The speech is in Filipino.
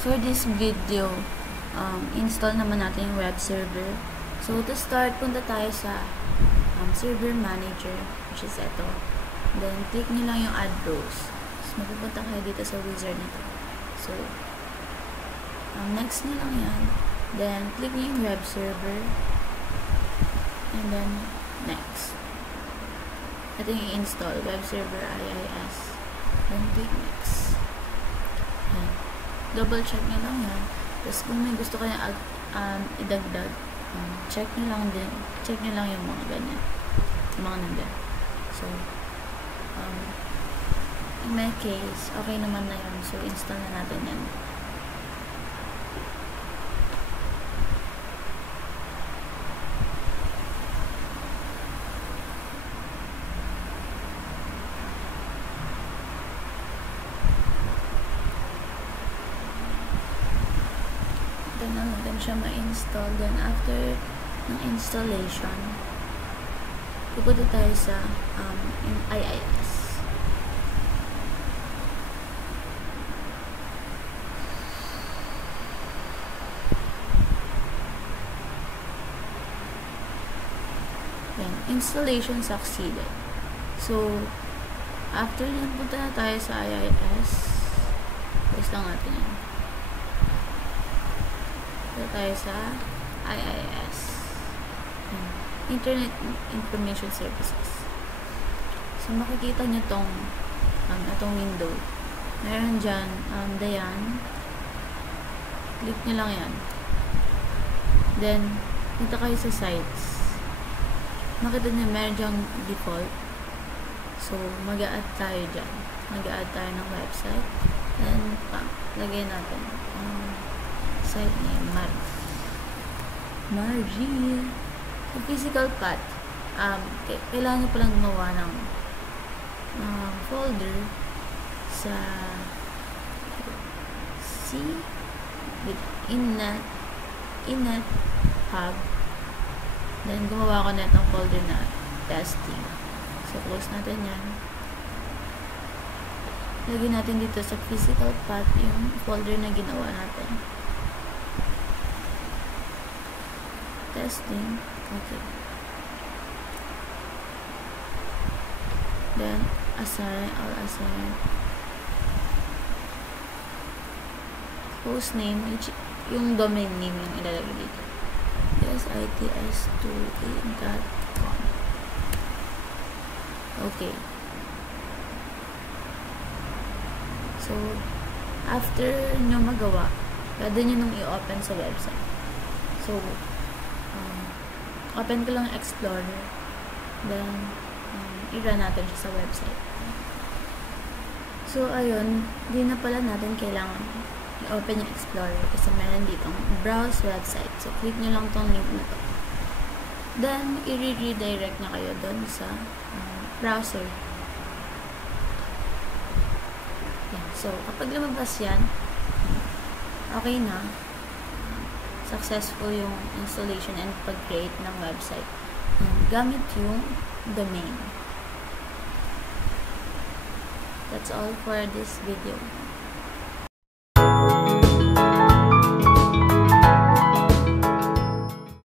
For this video, install naman natin yung web server. So, to start, punta tayo sa server manager, which is ito. Then, click nyo lang yung add rows. So, mapupunta kayo dito sa wizard nito. So, next nyo lang yan. Then, click nyo yung web server. And then, next. Ito yung install, web server IIS. Then, click next. Yan. Double check nyo lang yan. Tapos, kung may gusto kayo idagdag, check nyo lang din. Check nyo lang yung mga ganyan. Yung mga nandyan. So, in my case, okay naman na yun. So, install na natin yan. Then, natin siya ma-install. Then, after ng installation, pupunta tayo sa IIS. Then, installation succeeded. So, after yan, punta na tayo sa IIS. Tapos lang natin yan. Tayo sa IIS, Internet Information Services. So, makikita nyo itong window. Meron dyan, Dayan. Click nyo lang yan. Then, punta kayo sa sites. Makita nyo, meron dyan default. So, mag-a-add tayo dyan. Mag-a-add tayo ng website. Then, lagay natin site name, Margie. Sa physical path, kailangan nyo palang gumawa ng folder sa Innet Hub. Then, gumawa ko na itong folder na testing. So, close natin yan. Lagyan natin dito sa physical path yung folder na ginawa natin. Testing. Okay. Then, I'll assign host name, yung domain name yung ilalagay dito. sits2e.com. Okay. So, after nyo magawa, pwede nyo nung i-open sa website. So, open ko lang Explorer. Then, i-run natin siya sa website. So, ayun. Di na pala natin kailangan i-open yung Explorer kasi meron ditong browse website. So, click nyo lang tong link na to. Then, i-redirect na kayo doon sa browser. Yan. So, kapag lumabas yan, okay na. Successful yung installation and pag-create ng website. Gamit yung domain. That's all for this video.